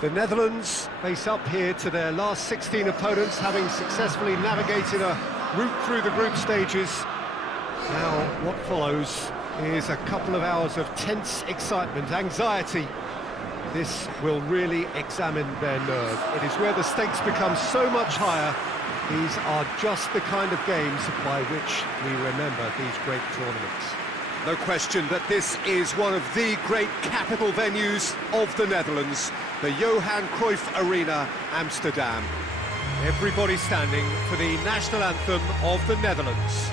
The Netherlands face up here to their last 16 opponents, having successfully navigated a route through the group stages. Now, what follows is a couple of hours of tense excitement, anxiety. This will really examine their nerve. It is where the stakes become so much higher. These are just the kind of games by which we remember these great tournaments. No question that this is one of the great capital venues of the Netherlands, the Johan Cruyff Arena, Amsterdam. Everybody standing for the national anthem of the Netherlands.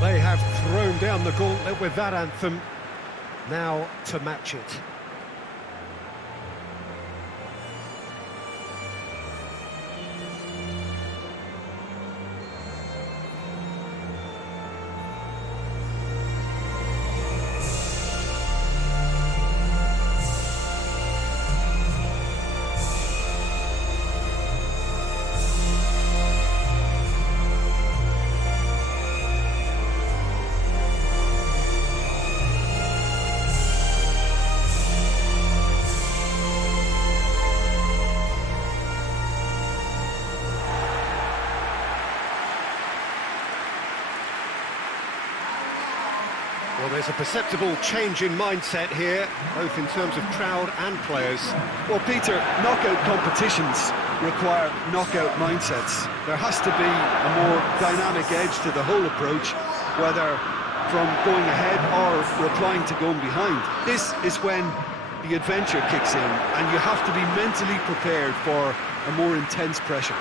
They have thrown down the gauntlet with that anthem, now to match it. Well, there's a perceptible change in mindset here, both in terms of crowd and players. Well, Peter, knockout competitions require knockout mindsets. There has to be a more dynamic edge to the whole approach, whether from going ahead or replying to going behind. This is when the adventure kicks in, and you have to be mentally prepared for a more intense pressure.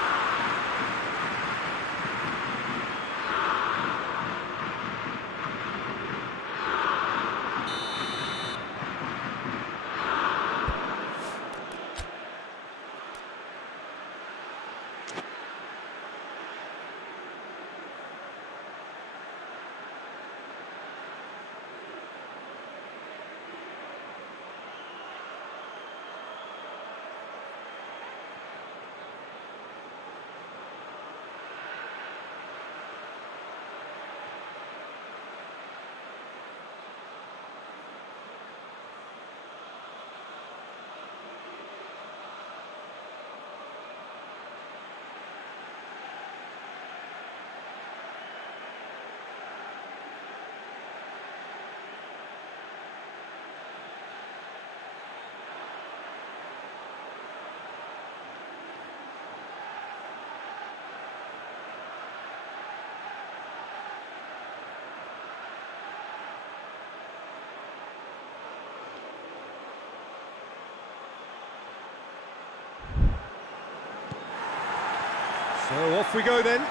So off we go then.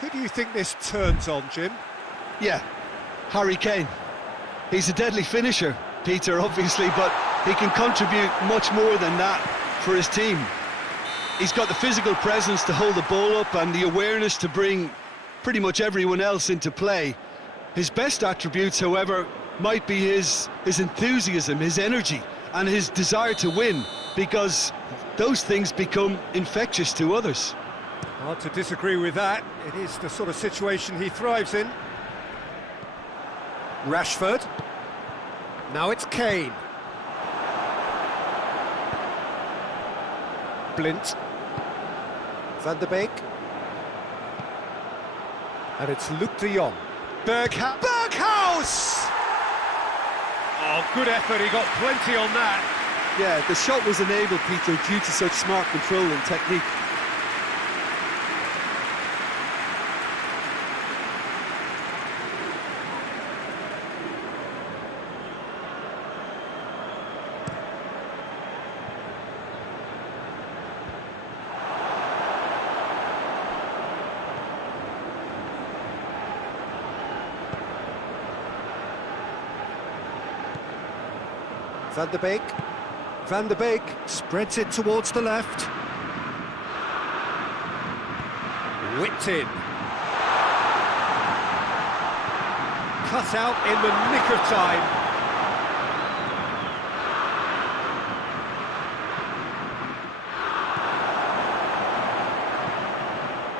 Who do you think this turns on, Jim? Yeah, Harry Kane. He's a deadly finisher, Peter, obviously, but he can contribute much more than that for his team. He's got the physical presence to hold the ball up and the awareness to bring pretty much everyone else into play. His best attributes, however, might be his enthusiasm, his energy, and his desire to win, because those things become infectious to others. Hard to disagree with that. It is the sort of situation he thrives in. Rashford. Now it's Kane. Blind. Van der Beek. And it's Luc de Jong. Berghaus! Oh, good effort, he got plenty on that. Yeah, the shot was enabled, Peter, due to such smart control and technique. Van der Beek. Van der Beek spreads it towards the left. Whipped in. Cut out in the nick of time.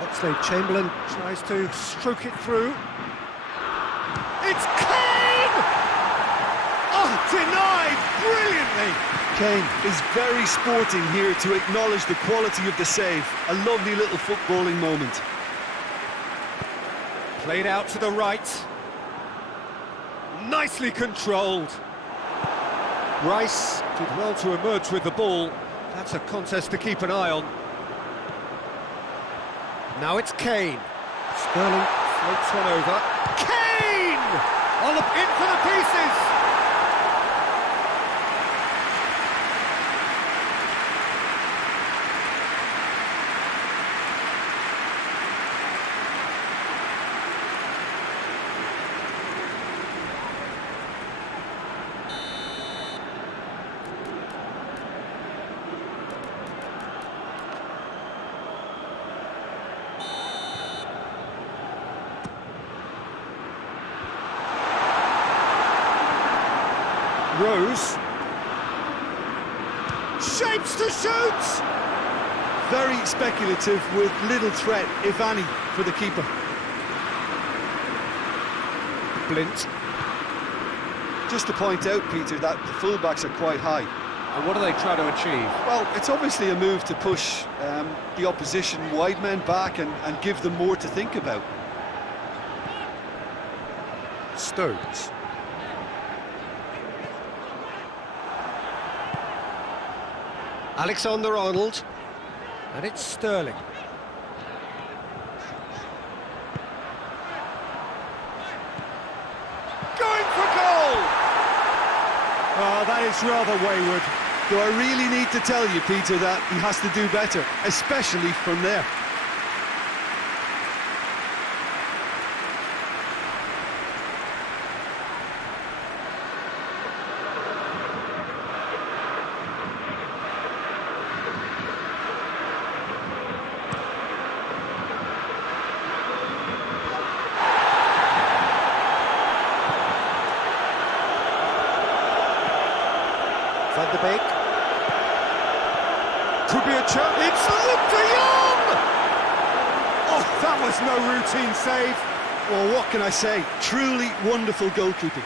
Oxlade-Chamberlain tries to stroke it through. It's Kane! Oh, denied brilliantly! Kane is very sporting here to acknowledge the quality of the save. A lovely little footballing moment. Played out to the right. Nicely controlled. Rice did well to emerge with the ball. That's a contest to keep an eye on. Now it's Kane. Sterling floats one over. Kane! In for the pieces! Rose. Shapes to shoot! Very speculative with little threat, if any, for the keeper. Blint. Just to point out, Peter, that the fullbacks are quite high. And what do they try to achieve? Well, it's obviously a move to push the opposition wide men back and give them more to think about. Stones. Alexander-Arnold, and it's Sterling. Going for goal! Oh, that is rather wayward. Do I really need to tell you, Peter, that he has to do better, especially from there? Van der Beek. Could be a chance. It's Luuk de Jong! Oh, that was no routine save. Well, what can I say? Truly wonderful goalkeeping.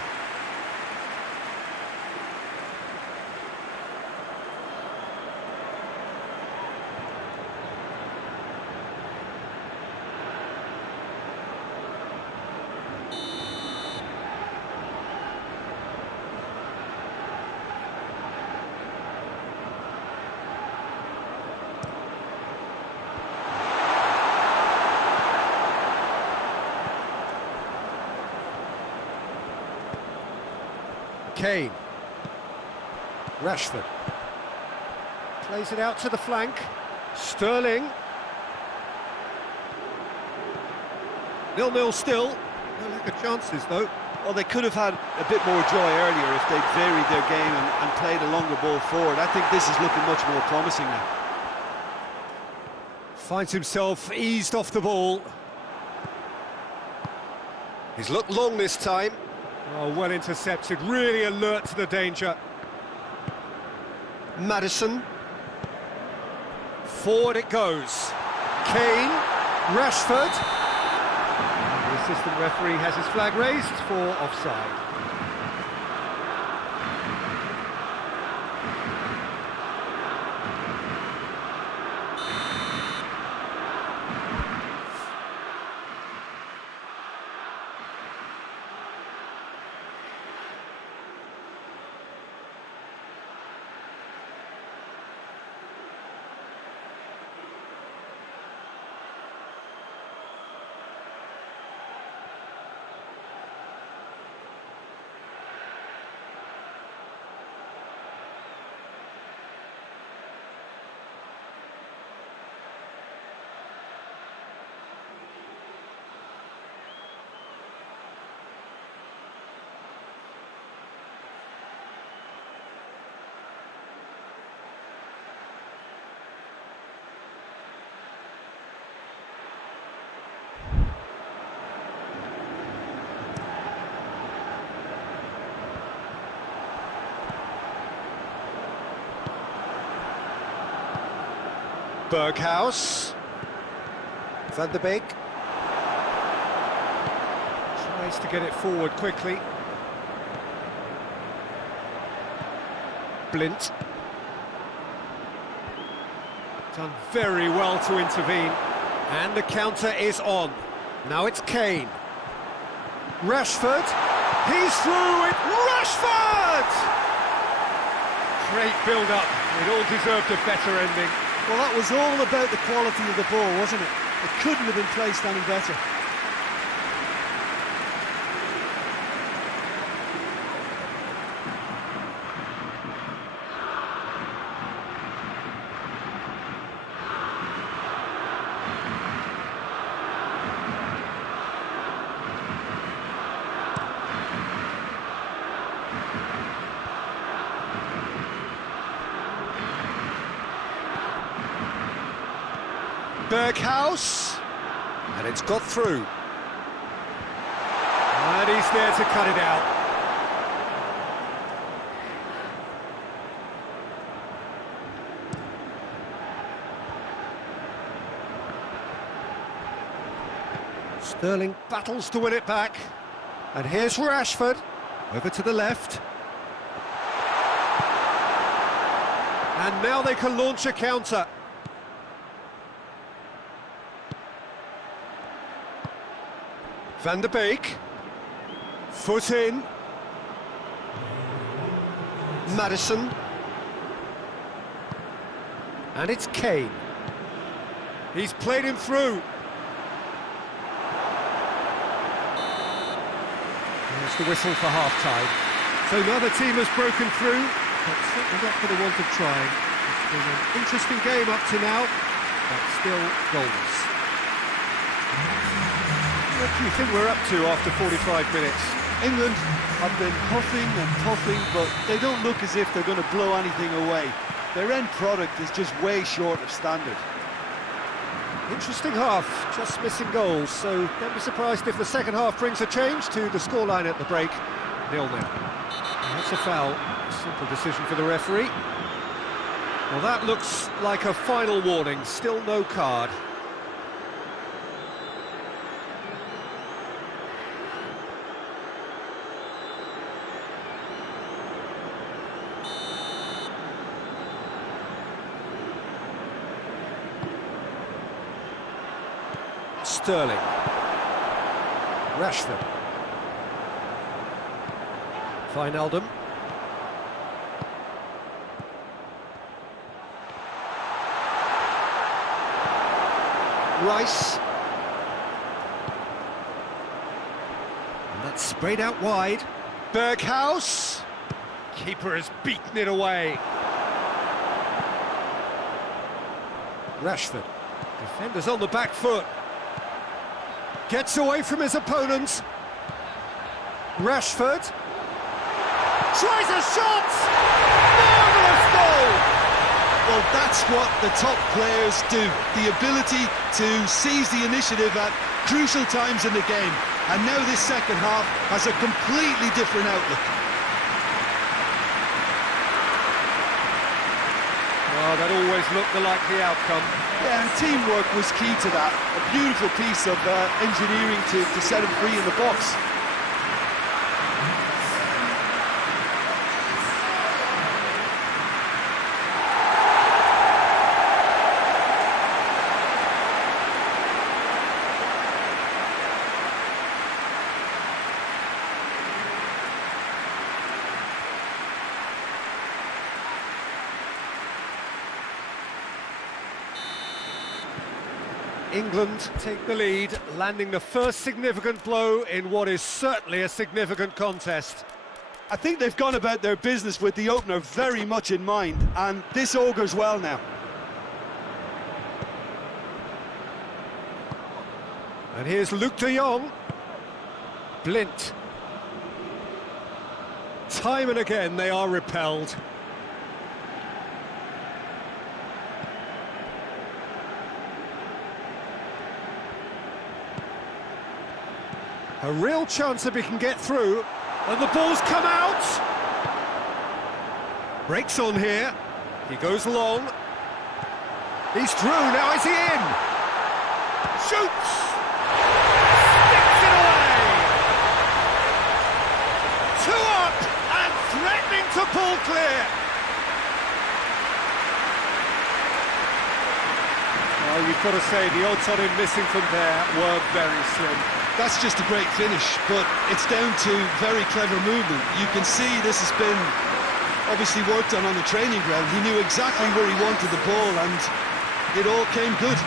Kane. Rashford. Plays it out to the flank. Sterling. 0-0 still. No lack of chances, though. Well, they could have had a bit more joy earlier if they'd varied their game and played a longer ball forward. I think this is looking much more promising now. Finds himself eased off the ball. He's looked long this time. Oh, well intercepted, really alert to the danger. Maddison. Forward it goes. Kane, Rashford. The assistant referee has his flag raised for offside. Berghaus. Van der Beek. Tries to get it forward quickly. Blind. Done very well to intervene. And the counter is on. Now it's Kane. Rashford. He's through it. Rashford! Great build-up. It all deserved a better ending. Well, that was all about the quality of the ball, wasn't it? It couldn't have been placed any better. Berghaus, and it's got through. And he's there to cut it out. Sterling battles to win it back. And here's Rashford, over to the left. And now they can launch a counter. Van der Beek, foot in, Maddison, and it's Kane. He's played him through. There's the whistle for half-time. So now the team has broken through, but certainly not for the want of trying. It's been an interesting game up to now, but still goals. What do you think we're up to after 45 minutes? England have been huffing and puffing, but they don't look as if they're going to blow anything away. Their end product is just way short of standard. Interesting half, just missing goals, so don't be surprised if the second half brings a change to the scoreline at the break. 0-0. That's a foul, simple decision for the referee. Well, that looks like a final warning, still no card. Sterling. Rashford. Wijnaldum. Rice. And that's sprayed out wide. Berghaus. Keeper has beaten it away. Rashford. Defenders on the back foot. Gets away from his opponents. Rashford. Tries a shot! Marvellous goal! Well, that's what the top players do. The ability to seize the initiative at crucial times in the game. And now this second half has a completely different outlook. Oh, that always looked the likely outcome. Yeah, and teamwork was key to that. A beautiful piece of engineering to set him free in the box. England take the lead, landing the first significant blow in what is certainly a significant contest. I think they've gone about their business with the opener very much in mind, and this augurs well now. And here's Luuk de Jong. Blind. Time and again they are repelled. A real chance if he can get through, and the ball's come out! Breaks on here, he goes long. He's through, now is he in? Shoots! Sticks it away! Two up and threatening to pull clear. Well, you've got to say the odds on him missing from there were very slim. That's just a great finish, but it's down to very clever movement. You can see this has been obviously worked on the training ground. He knew exactly where he wanted the ball and it all came good.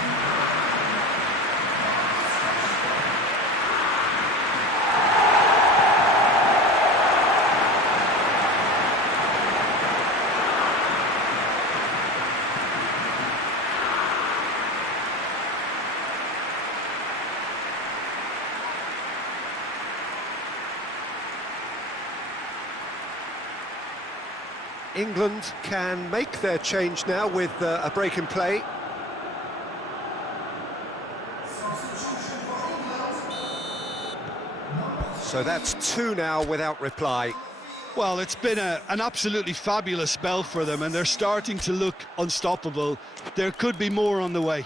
England can make their change now with a break in play. So that's two now without reply. Well, it's been an absolutely fabulous spell for them and they're starting to look unstoppable. There could be more on the way.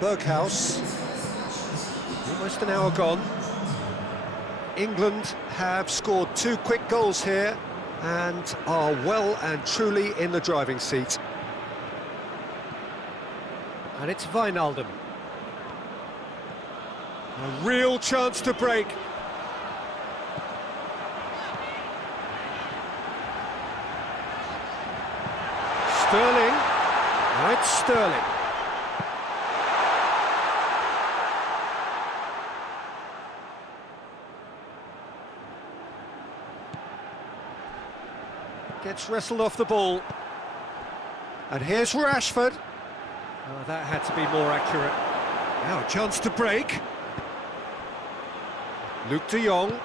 Berghaus, almost an hour gone. England have scored two quick goals here and are well and truly in the driving seat. And it's Wijnaldum. A real chance to break. Sterling. Now it's Sterling. Gets wrestled off the ball. And here's Rashford. Oh, that had to be more accurate. Now a chance to break. Luke de Jong.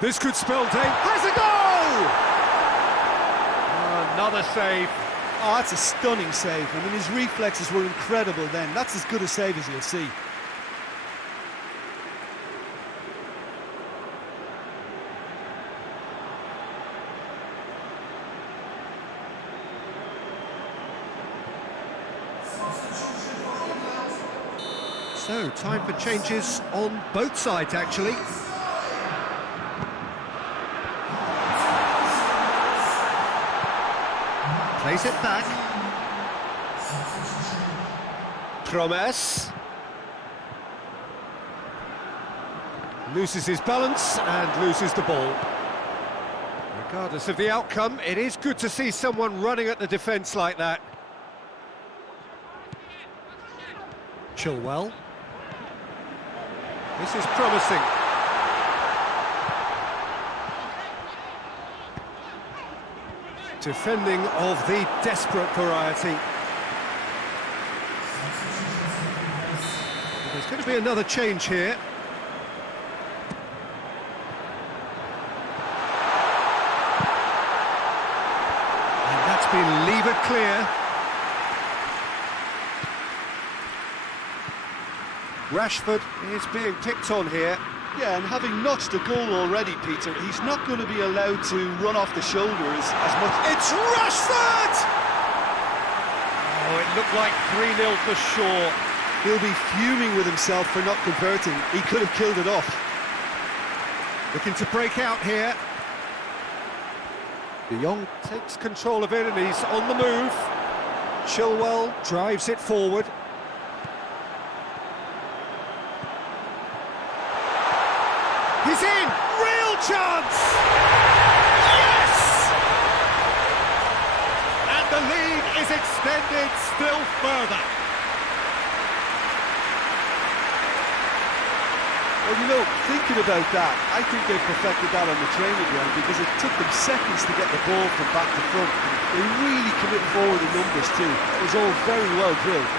This could spell danger. Has a goal! Oh, another save. Oh, that's a stunning save. I mean, his reflexes were incredible then. That's as good a save as you'll see. So, time for changes on both sides, actually. Plays it back. Promes. Loses his balance and loses the ball. Regardless of the outcome, it is good to see someone running at the defence like that. Chilwell. This is promising. Defending of the desperate variety. There's going to be another change here. And that's been levered clear. Rashford is being picked on here. Yeah, and having notched a goal already, Peter, he's not going to be allowed to run off the shoulders as much. It's Rashford! Oh, it looked like 3-0 for sure. He'll be fuming with himself for not converting. He could have killed it off. Looking to break out here. De Jong takes control of it and he's on the move. Chilwell drives it forward. He's in! Real chance! Yes! And the lead is extended still further. Well, you know, thinking about that, I think they perfected that on the training ground because it took them seconds to get the ball from back to front. They really committed forward in numbers too. It was all very well drilled.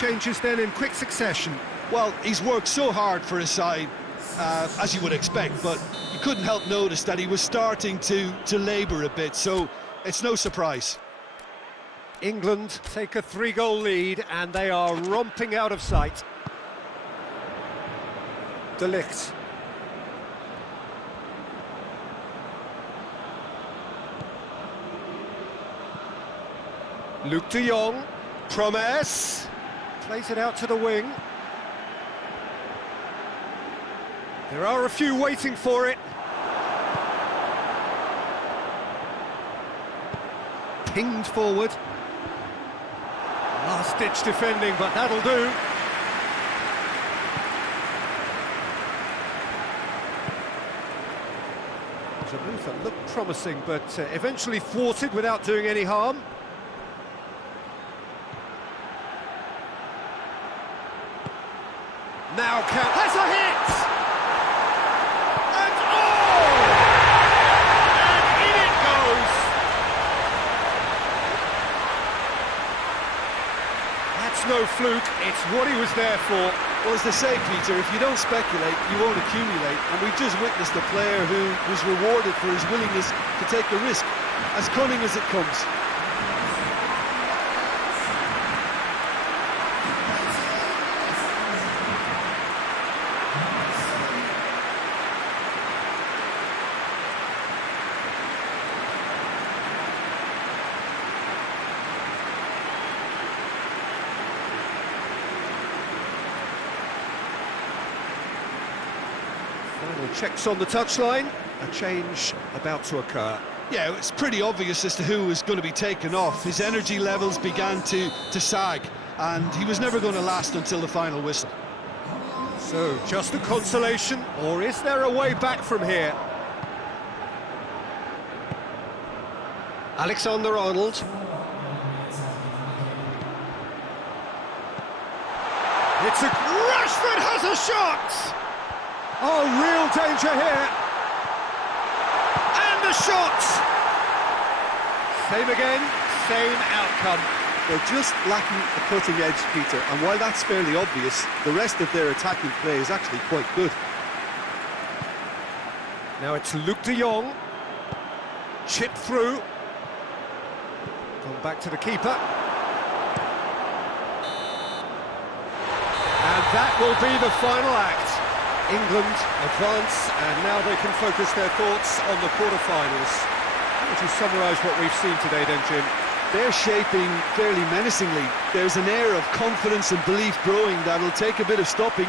changes then in quick succession. Well, he's worked so hard for his side, as you would expect, but you couldn't help notice that he was starting to labour a bit, so it's no surprise. England take a 3-goal lead and they are romping out of sight. De Ligt. Luuk de Jong, Promes, plays it out to the wing. There are a few waiting for it. Pinged forward. Last-ditch defending, but that'll do. It was a move that looked promising, but eventually thwarted without doing any harm. Now has a hit! And oh! And in it goes! That's no fluke, it's what he was there for. Well, as they say, Peter, if you don't speculate, you won't accumulate. And we've just witnessed a player who was rewarded for his willingness to take the risk, as cunning as it comes. Final checks on the touchline, a change about to occur. Yeah, it's pretty obvious as to who was going to be taken off. His energy levels began to sag, and he was never going to last until the final whistle. So, just a consolation, or is there a way back from here? Alexander-Arnold. It's a... Rashford has a shot! Oh, real danger here. And the shot! Same again, same outcome. They're just lacking a cutting edge, Peter, and while that's fairly obvious, the rest of their attacking play is actually quite good. Now it's Luuk de Jong. Chipped through. Gone back to the keeper. And that will be the final act. England advance, and now they can focus their thoughts on the quarter-finals. How would you summarise what we've seen today then, Jim? They're shaping fairly menacingly. There's an air of confidence and belief growing that'll take a bit of stopping.